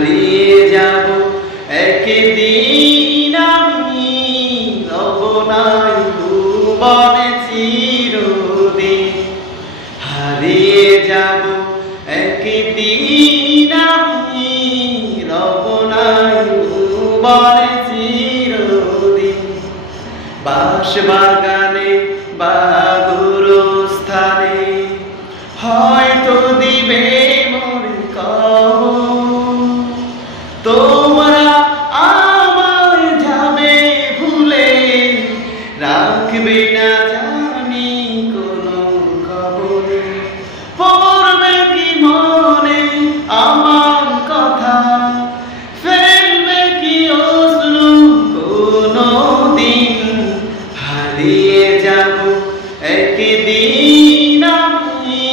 হারিয়ে যাব। একদিন আমি রব নাই ভুবনে চিরদিন। হারিয়ে যাব। একদিন আমি রব নাই ভুবনে চিরদিন। বাস বাগানে বা স্থানে হয়তো আমার কথা ফেলবে কি অজলু কোনো দিন হারিয়ে যাব একদিন আমি।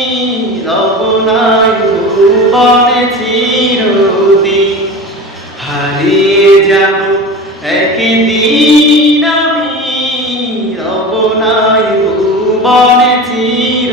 রব নাই ভুবনে চিরদিন হারিয়ে যাব একদিন আমি। রব নাই ভুবনে চির